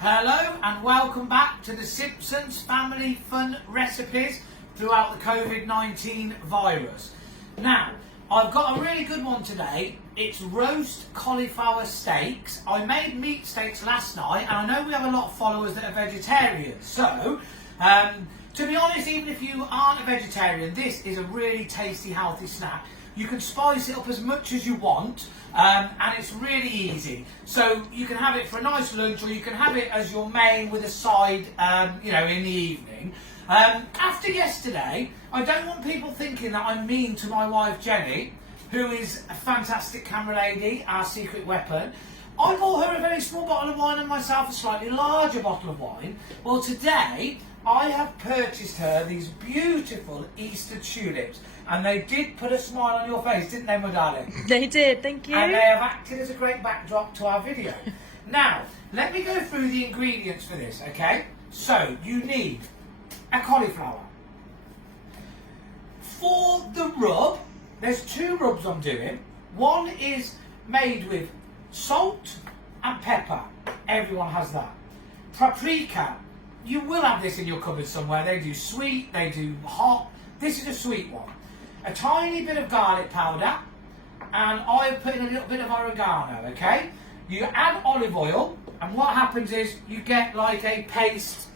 Hello and welcome back to the Simpsons Family Fun Recipes throughout the COVID-19 virus. Now, I've got a really good one today. It's roast cauliflower steaks. I made meat steaks last night and I know we have a lot of followers that are vegetarians. So, to be honest, even if you aren't a vegetarian, this is a really tasty, healthy snack. You can spice it up as much as you want, and it's really easy. So you can have it for a nice lunch, or you can have it as your main with a side, in the evening. After yesterday, I don't want people thinking that I'm mean to my wife Jenny, who is a fantastic camera lady, our secret weapon. I bought her a very small bottle of wine and myself a slightly larger bottle of wine. Well, today I have purchased her these beautiful Easter tulips. And they did put a smile on your face, didn't they, my darling? They did, thank you. And they have acted as a great backdrop to our video. Now, let me go through the ingredients for this, okay? So, you need a cauliflower. For the rub, there's two rubs I'm doing. One is made with salt and pepper. Everyone has that. Paprika. You will have this in your cupboard somewhere. They do sweet, they do hot. This is a sweet one. A tiny bit of garlic powder, and I've put in a little bit of oregano, okay? You add olive oil, and what happens is you get like a paste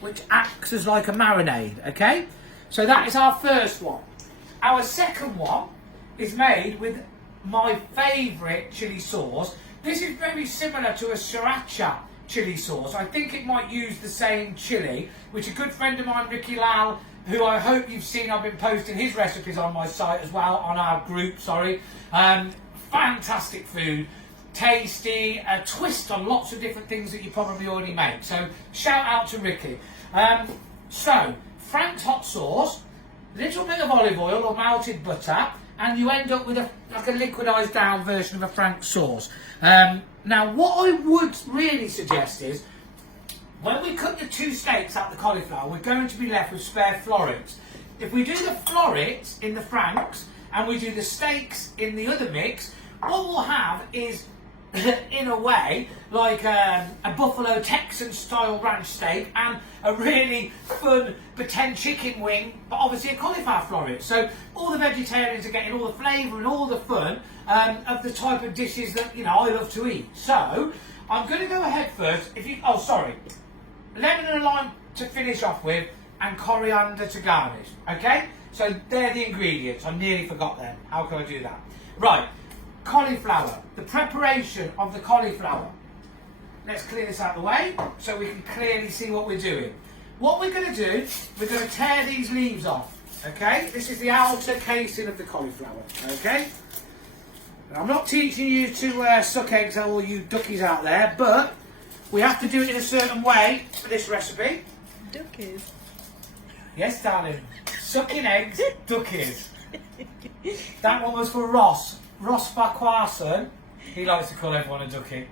which acts as like a marinade, okay? So that is our first one. Our second one is made with my favourite chilli sauce. This is very similar to a sriracha chilli sauce. I think it might use the same chilli, which a good friend of mine, Ricky Lal, who I hope you've seen, I've been posting his recipes on my site as well, on our group, sorry. Fantastic food, tasty, a twist on lots of different things that you probably already make. So shout out to Ricky. So, Frank's hot sauce, little bit of olive oil or melted butter, and you end up with like a liquidised down version of a Frank's sauce. Now, what I would really suggest is, when we cut the two steaks out of the cauliflower, we're going to be left with spare florets. If we do the florets in the Franks and we do the steaks in the other mix, what we'll have is, in a way, like a buffalo Texan style ranch steak and a really fun pretend chicken wing, but obviously a cauliflower floret. So all the vegetarians are getting all the flavour and all the fun of the type of dishes that I love to eat. So I'm going to go ahead first. Lemon and lime to finish off with, and coriander to garnish, okay? So they're the ingredients. I nearly forgot them. How can I do that? Right, cauliflower. The preparation of the cauliflower. Let's clear this out of the way so we can clearly see what we're doing. What we're going to do, we're going to tear these leaves off, okay? This is the outer casing of the cauliflower, okay? Now, I'm not teaching you to suck eggs, all you duckies out there, but we have to do it in a certain way for this recipe. Duckies. Yes, darling. Sucking eggs, duckies. That one was for Ross. Ross Farquharson. He likes to call everyone a ducky.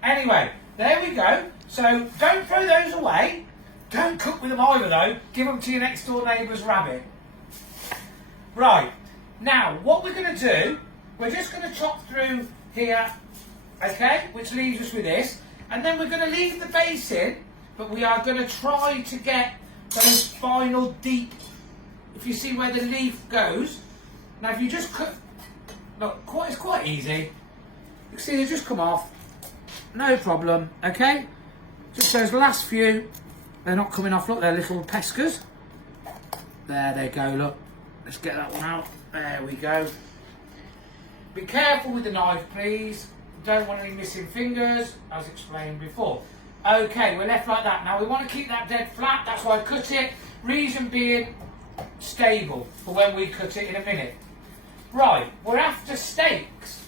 Anyway, there we go. So don't throw those away. Don't cook with them either, though. Give them to your next door neighbour's rabbit. Right. Now, what we're going to do, we're just going to chop through here, okay, which leaves us with this. And then we're going to leave the base in, but we are going to try to get those final deep, if you see where the leaf goes. Now if you just cut, look, it's quite easy. You can see they just come off, no problem, okay? Just those last few, they're not coming off, look, they're little pescas. There they go, look. Let's get that one out, there we go. Be careful with the knife, please. Don't want any missing fingers, as explained before. Okay, we're left like that. Now we want to keep that dead flat, that's why I cut it. Reason being, stable for when we cut it in a minute. Right, we're after steaks.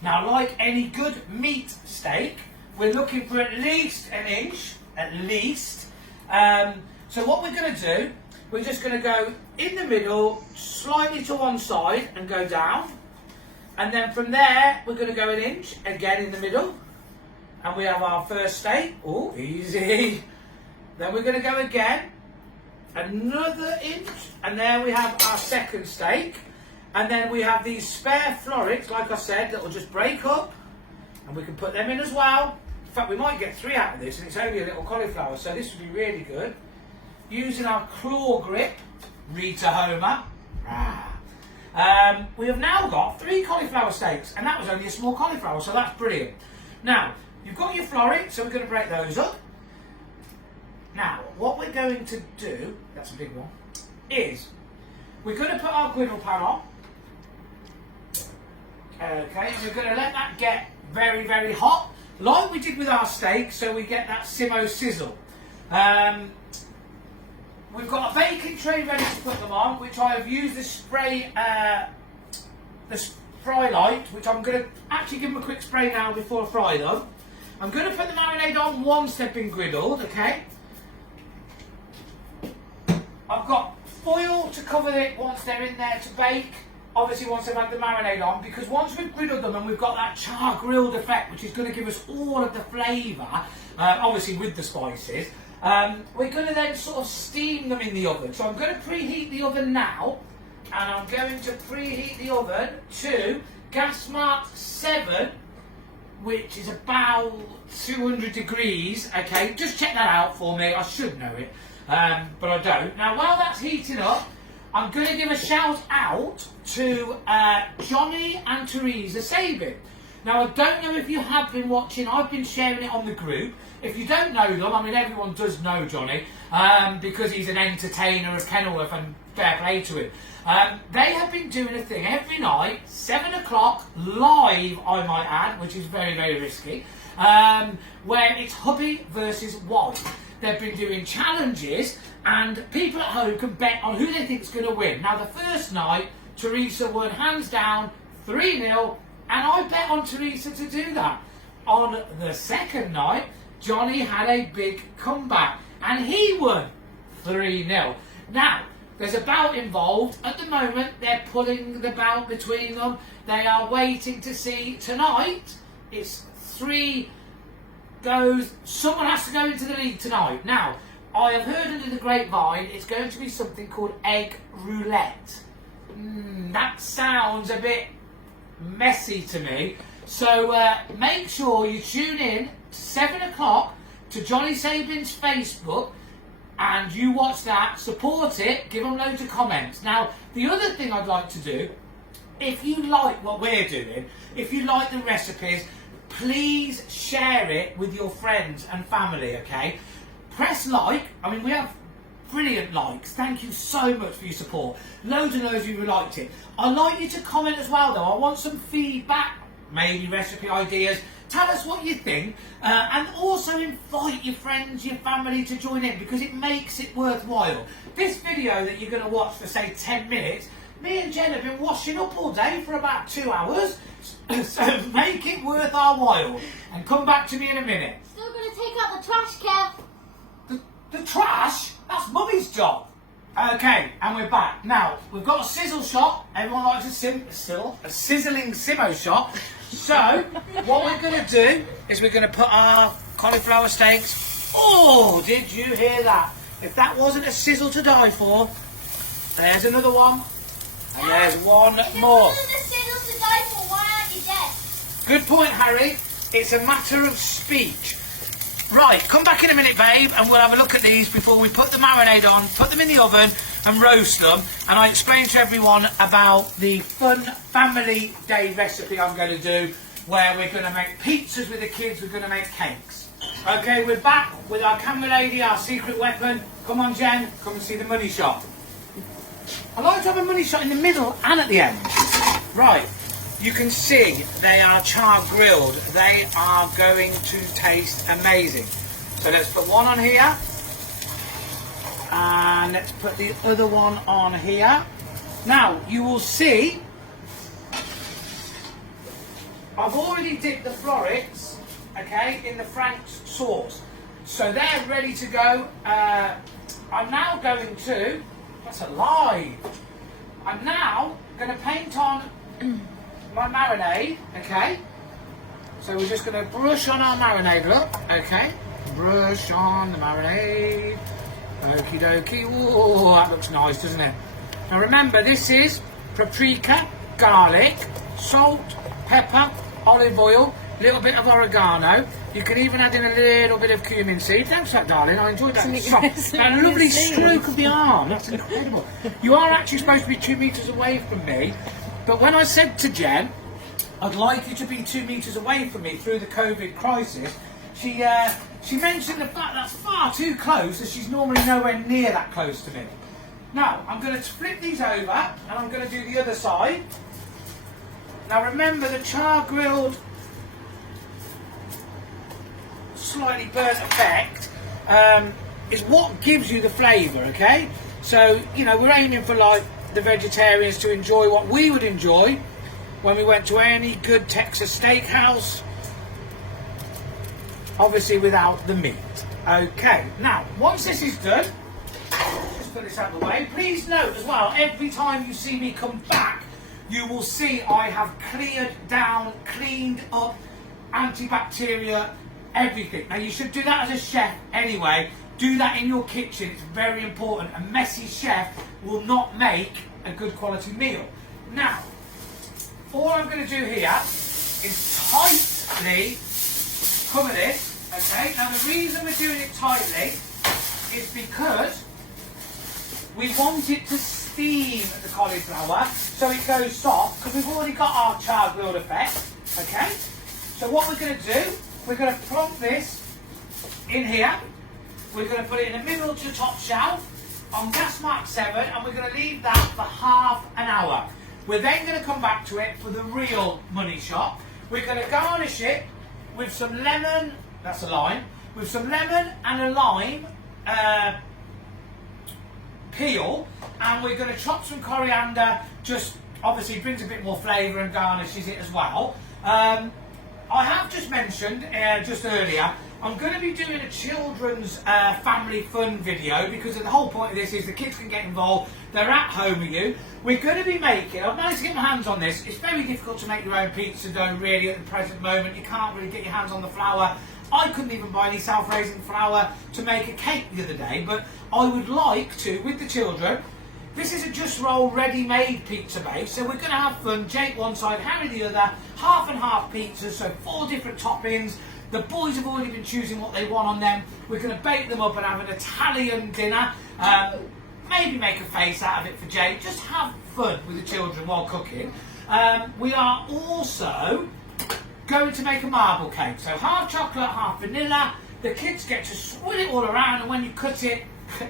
Now, like any good meat steak, we're looking for at least an inch, at least. So what we're going to do, we're just going to go in the middle, slightly to one side and go down. And then from there, we're going to go an inch, again in the middle. And we have our first steak. Oh, easy. Then we're going to go again, another inch. And there we have our second steak. And then we have these spare florets, like I said, that will just break up. And we can put them in as well. In fact, we might get 3 out of this, and it's only a little cauliflower, so this would be really good. Using our claw grip, Rita Homer. We have now got 3 cauliflower steaks, and that was only a small cauliflower, so that's brilliant. Now, you've got your florets, so we're going to break those up. Now, what we're going to do, that's a big one, is we're going to put our griddle pan on. Okay, and we're going to let that get very, very hot, like we did with our steak, so we get that simmo sizzle. We've got a baking tray ready to put them on, which I have used the spray light, which I'm going to actually give them a quick spray now before I fry them. I'm going to put the marinade on once they've been griddled, okay? I've got foil to cover it once they're in there to bake. Obviously once I've had the marinade on, because once we've griddled them and we've got that char grilled effect, which is going to give us all of the flavour, obviously with the spices, we're going to then sort of steam them in the oven. So I'm going to preheat the oven now, and I'm going to preheat the oven to gas mark 7, which is about 200 degrees, okay? Just check that out for me, I should know it, but I don't. Now while that's heating up, I'm going to give a shout out to Johnny and Teresa Sabin. Now I don't know if you have been watching, I've been sharing it on the group. If you don't know them, I mean everyone does know Johnny, because he's an entertainer of Kenilworth and fair play to him. They have been doing a thing every night, 7 o'clock, live I might add, which is very, very risky, where it's hubby versus wife. They've been doing challenges and people at home can bet on who they think is going to win. Now the first night, Teresa won hands down 3-0, and I bet on Teresa to do that. On the second night, Johnny had a big comeback and he won 3-0. Now, there's a bout involved. At the moment, they're pulling the bout between them. They are waiting to see tonight. It's 3 goes. Someone has to go into the league tonight. Now, I have heard under the grapevine it's going to be something called egg roulette. That sounds a bit messy to me. So make sure you tune in to 7 o'clock to Johnny Sabin's Facebook and you watch that, support it, give them loads of comments. Now, the other thing I'd like to do, if you like what we're doing, if you like the recipes, please share it with your friends and family, okay? Press like. I mean, we have brilliant likes. Thank you so much for your support. Loads and loads of you liked it. I'd like you to comment as well, though. I want some feedback, maybe recipe ideas. Tell us what you think, and also invite your friends, your family to join in, because it makes it worthwhile. This video that you're going to watch for, say, 10 minutes, me and Jen have been washing up all day for about 2 hours, so make it worth our while. And come back to me in a minute. Still going to take out the trash, Kev. The trash? That's Mummy's job. Okay, and we're back. Now, we've got a sizzle shot. Everyone likes a sizzling simmo shot. So, what we're going to do is we're going to put our cauliflower steaks. Oh, did you hear that? If that wasn't a sizzle to die for, there's another one. And there's one more. If it wasn't a sizzle to die for, why aren't you dead? Good point, Harry. It's a matter of speech. Right, come back in a minute, babe, and we'll have a look at these before we put the marinade on, put them in the oven and roast them. And I explained to everyone about the fun family day recipe I'm going to do, where we're going to make pizzas with the kids, we're going to make cakes. Okay, we're back with our camera lady, our secret weapon. Come on, Jen, come and see the money shot. I like to have a money shot in the middle and at the end. Right. You can see they are char grilled. They are going to taste amazing. So let's put one on here. And let's put the other one on here. Now, you will see, I've already dipped the florets, okay, in the Frank's sauce. So they're ready to go. I'm now going to, that's a lie. I'm now going to paint on my marinade, okay? So we're just going to brush on our marinade, look, okay? Brush on the marinade. Okie dokie. Ooh, that looks nice, doesn't it? Now remember, this is paprika, garlic, salt, pepper, olive oil, a little bit of oregano. You can even add in a little bit of cumin seed. Thanks for that, darling. I enjoyed that. Some And a lovely seeds. stroke of the arm. That's incredible. You are actually supposed to be 2 metres away from me. But when I said to Jen, I'd like you to be 2 metres away from me through the COVID crisis, she mentioned the fact that's far too close, as she's normally nowhere near that close to me. Now, I'm going to flip these over, and I'm going to do the other side. Now remember, the char-grilled, slightly burnt effect is what gives you the flavour, okay? So, you know, we're aiming for, like, the vegetarians to enjoy what we would enjoy when we went to any good Texas steakhouse, obviously without the meat. Okay, now, once this is done, just put this out of the way. Please note as well, every time you see me come back, you will see I have cleared down, cleaned up, antibacteria, everything. Now you should do that as a chef anyway. Do that in your kitchen, it's very important. A messy chef will not make a good quality meal. Now, all I'm going to do here is tightly cover this, okay? Now the reason we're doing it tightly is because we want it to steam the cauliflower so it goes soft, because we've already got our char-grilled effect, okay? So what we're going to do, we're going to plonk this in here. We're going to put it in the middle to top shelf on gas mark 7, and we're going to leave that for half an hour. We're then going to come back to it for the real money shot. We're going to garnish it with some lemon, that's a lime, with some lemon and a lime peel, and we're going to chop some coriander, just obviously brings a bit more flavour and garnishes it as well. I have just mentioned just earlier, I'm going to be doing a children's family fun video, because the whole point of this is the kids can get involved, they're at home with you. We're going to be making, I've managed to get my hands on this, it's very difficult to make your own pizza dough really at the present moment, you can't really get your hands on the flour. I couldn't even buy any self-raising flour to make a cake the other day, but I would like to, with the children. This is a Just Roll ready-made pizza base, so we're going to have fun. Jake one side, Harry the other, half and half pizzas, so 4 different toppings. The boys have already been choosing what they want on them. We're going to bake them up and have an Italian dinner. Maybe make a face out of it for Jake. Just have fun with the children while cooking. We are also going to make a marble cake. So half chocolate, half vanilla. The kids get to swirl it all around, and when you cut it,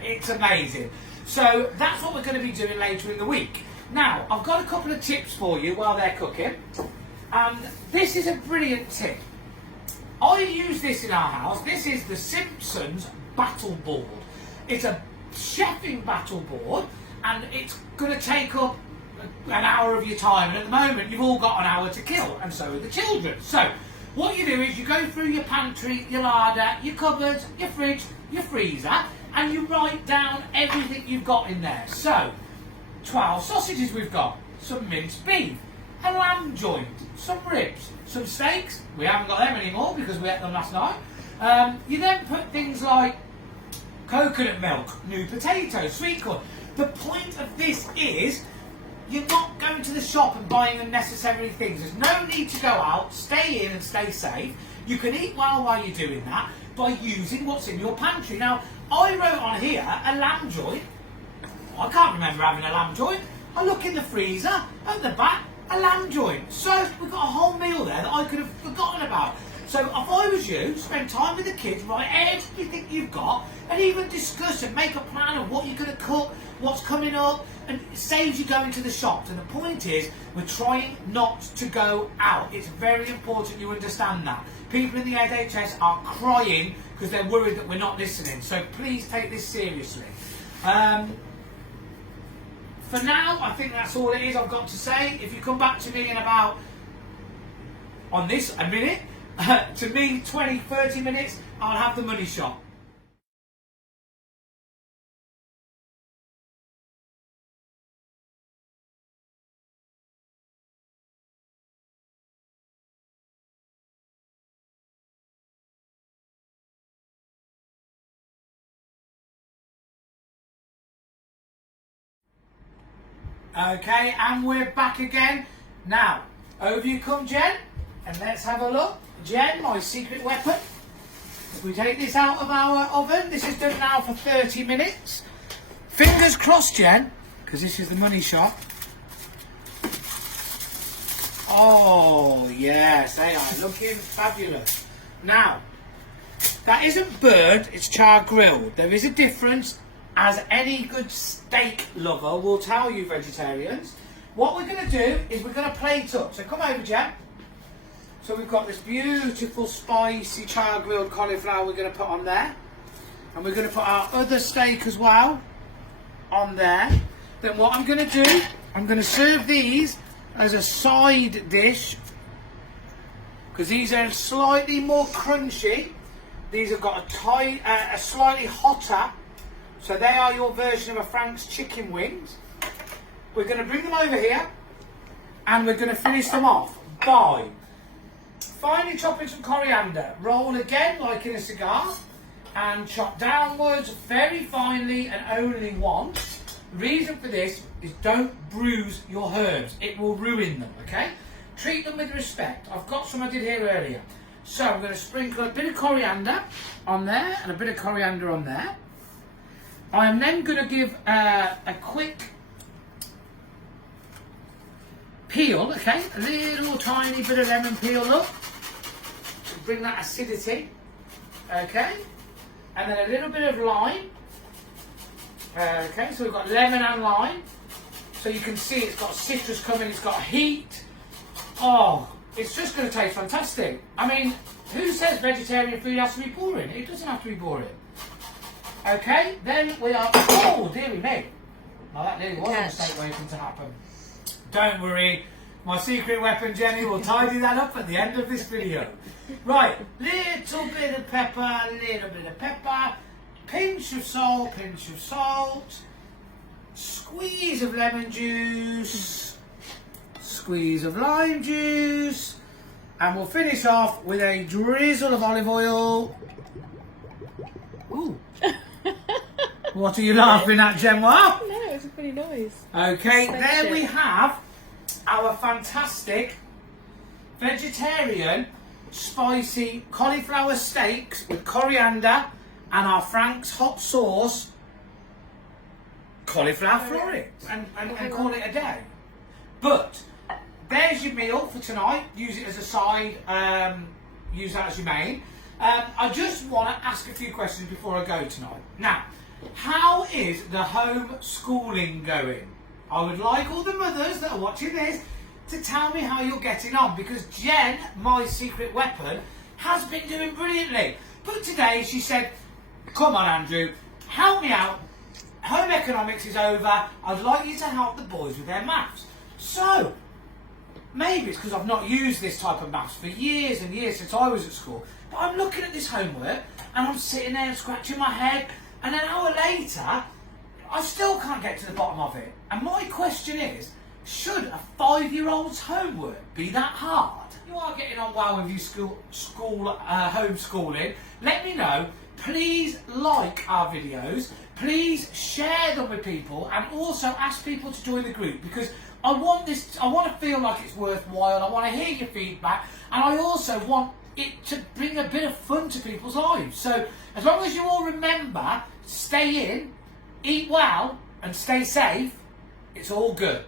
it's amazing. So that's what we're going to be doing later in the week. Now, I've got a couple of tips for you while they're cooking. And this is a brilliant tip. I use this in our house. This is the Simpsons battle board. It's a chefing battle board, and it's going to take up an hour of your time. And at the moment, you've all got an hour to kill, and so are the children. So what you do is you go through your pantry, your larder, your cupboards, your fridge, your freezer, and you write down everything you've got in there. So 12 sausages we've got, some minced beef, a lamb joint, some ribs, some steaks. We haven't got them anymore because we ate them last night. You then put things like coconut milk, new potatoes, sweet corn. The point of this is you're not going to the shop and buying unnecessary things. There's no need to go out, stay in and stay safe. You can eat well while you're doing that by using what's in your pantry. Now, I wrote on here a lamb joint. I can't remember having a lamb joint. I look in the freezer, at the back, a lamb joint. So we've got a whole meal there that I could have forgotten about. So if I was you, spend time with the kids, write everything you've got, and even discuss and make a plan of what you're going to cook, what's coming up, and it saves you going to the shops. And the point is, we're trying not to go out. It's very important you understand that. People in the NHS are crying because they're worried that we're not listening. So please take this seriously. For now, I think that's all it is I've got to say. If you come back to me in about, on this, a minute, to me 20, 30 minutes, I'll have the money shot. Okay, and we're back again. Now, over you come, Jen, and let's have a look. Jen, my secret weapon. We take this out of our oven. This is done now for 30 minutes. Fingers crossed, Jen, because this is the money shot. Oh, yes, they are looking fabulous. Now, that isn't burnt, it's char grilled. There is a difference, as any good steak lover will tell you, vegetarians. What we're going to do is we're going to plate up. So come over, Jen. So we've got this beautiful spicy char grilled cauliflower we're going to put on there. And we're going to put our other steak as well on there. Then what I'm going to do, I'm going to serve these as a side dish, because these are slightly more crunchy. These have got a slightly hotter, so they are your version of a Frank's chicken wings. We're going to bring them over here, and we're going to finish them off by finely chopping some coriander. Roll again like in a cigar, and chop downwards very finely and only once. The reason for this is don't bruise your herbs. It will ruin them, okay? Treat them with respect. I've got some I did here earlier. So I'm going to sprinkle a bit of coriander on there and a bit of coriander on there. I am then going to give a quick peel, okay? A little tiny bit of lemon peel up to bring that acidity, okay? And then a little bit of lime. Okay, so we've got lemon and lime. So you can see it's got citrus coming, it's got heat. Oh, it's just going to taste fantastic. I mean, who says vegetarian food has to be boring? It doesn't have to be boring. Okay, then we are... Oh, dearie me. Now that nearly was a mistake waiting to happen. Don't worry. My secret weapon, Jenny, will tidy that up at the end of this video. Right, little bit of pepper, pinch of salt, squeeze of lemon juice, squeeze of lime juice, and we'll finish off with a drizzle of olive oil. Ooh. What are you laughing at, Gemma? No, it's a funny noise. Okay, there we have our fantastic vegetarian spicy cauliflower steaks with coriander and our Frank's hot sauce cauliflower florets and call it a day. But there's your meal for tonight. Use it as a side, use that as your main. I just want to ask a few questions before I go tonight. Now, how is the homeschooling going? I would like all the mothers that are watching this to tell me how you're getting on, because Jen, my secret weapon, has been doing brilliantly. But today she said, come on Andrew, help me out. Home economics is over. I'd like you to help the boys with their maths. So, maybe it's because I've not used this type of maths for years and years since I was at school. But I'm looking at this homework and I'm sitting there scratching my head, and an hour later, I still can't get to the bottom of it. And my question is, should a 5-year-old's homework be that hard? You are getting on well with your homeschooling. Let me know. Please like our videos. Please share them with people, and also ask people to join the group, because I want to feel like it's worthwhile. I want to hear your feedback, and I also want it to bring a bit of fun to people's lives. So as long as you all remember, stay in, eat well, and stay safe, it's all good.